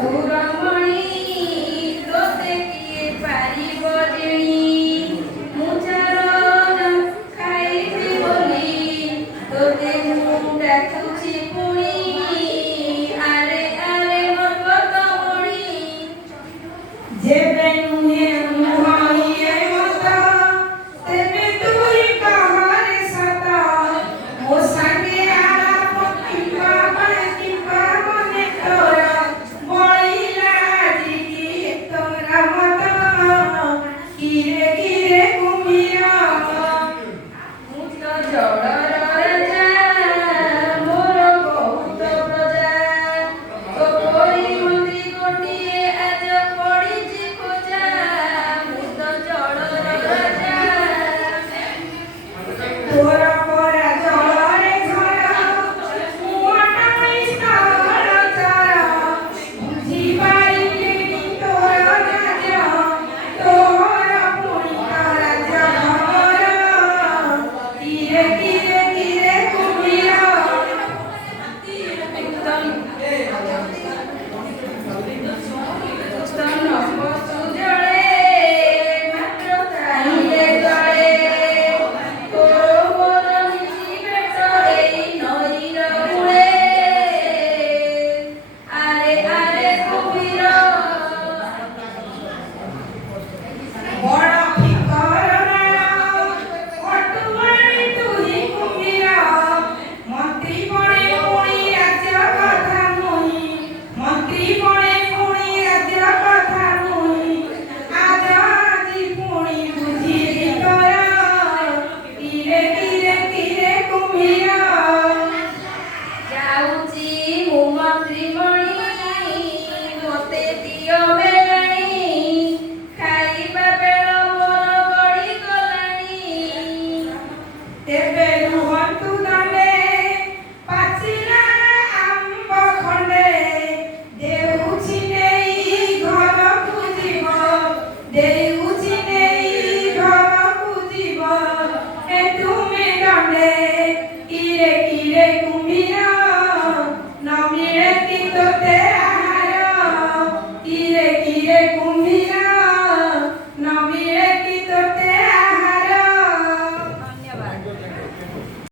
ମଧୁରମଣି ତୋତେ କିଏ ପାରିବ ଜିଣି ମୁଁ ଚାରଣ ଖାଇବି ବୋଲି ତୋତେ ମୁଁ ଡାକୁଛି ପୁଣି ଆରେ ଆରେ ମୋ ପଦମଣି ଯେବେ ନୁହେଁ ମୁହଁଇଏ ମତ ତେବେ ତୁଇ କହରେ ସତ ମୋ ସାଙ୍ଗେ ଆଳାପ କିମ୍ବା ମନେ ତୋର ବଳିଲା ଆଜିକି ତୋର ମତ କିରେ କିରେ କୁମ୍ଭୀର ମୁଁ ତ ଜଳର ରାଜା ମୋର ବହୁତ ପ୍ରଜା ତୋ ପରି ମନ୍ତ୍ରୀ ଗୋଟିଏ ଆଜ ପଡ଼ିଛି ଖୋଜା ମୁଁ ତ ଜଳର ରାଜା ତୋର ପରା ଜଳରେ ଘର ମୁଁ ଅଟଇ ସ୍ଥଳ ଚର ବୁଝିପାରିଲିଣି ତୋର ରାଜ ତୋର ପୁଣି ରାଜ ଖବର କିରେ କିରେ କିରେ କୁମ୍ଭୀର ପଶୁ ଜଳେ ମାତ୍ର ଚାହିଁଲେ ଜଳେ ତୋର ମୋର ମିଶି ଭେଟ ଏଇ ନଈର କୂଳେ ଆରେ ଆରେ କୁମ୍ଭୀର ବଡ଼ ଫିକର ନାଳ ଅଟୁଆଣି ତୁହି କୁମ୍ଭୀର ମନ୍ତ୍ରୀ ବଣେ ପୁଣି ରାଜ୍ୟ କଥା ମୁହିଁ ମନ୍ତ୍ରୀ ବଣେ ପୁଣି ରାଜ୍ୟ କଥା ମୁହିଁ ଆଜ ଆଜି ପୁଣି ବୁଝିଲି ତୋର କିରେ କିରେ କିରେ କୁମ୍ଭୀର ଯାଉଛି ମୁଁ ମନ୍ତ୍ରୀମଣି ମୋତେ ଦିଅ ବେଲାଣି ଖାଇବା ବେଳ ମୋର ଗଡ଼ିଗଲାଣି ତେବେ ରୁହନ୍ତୁ ଦଣ୍ଡେ ପାଚିଲା ଆମ୍ବ ଖଣ୍ଡେ ଦେଉଛି ନେଇ ଘରକୁ ଯିବ ଦେଉଛି ନେଇ ଘରକୁ ଯିବ ଏ ତୁମେ ଦଣ୍ଡେ କିରେ କିରେ କୁମ୍ଭୀର ନ ମିଳେ କି ତୋତେ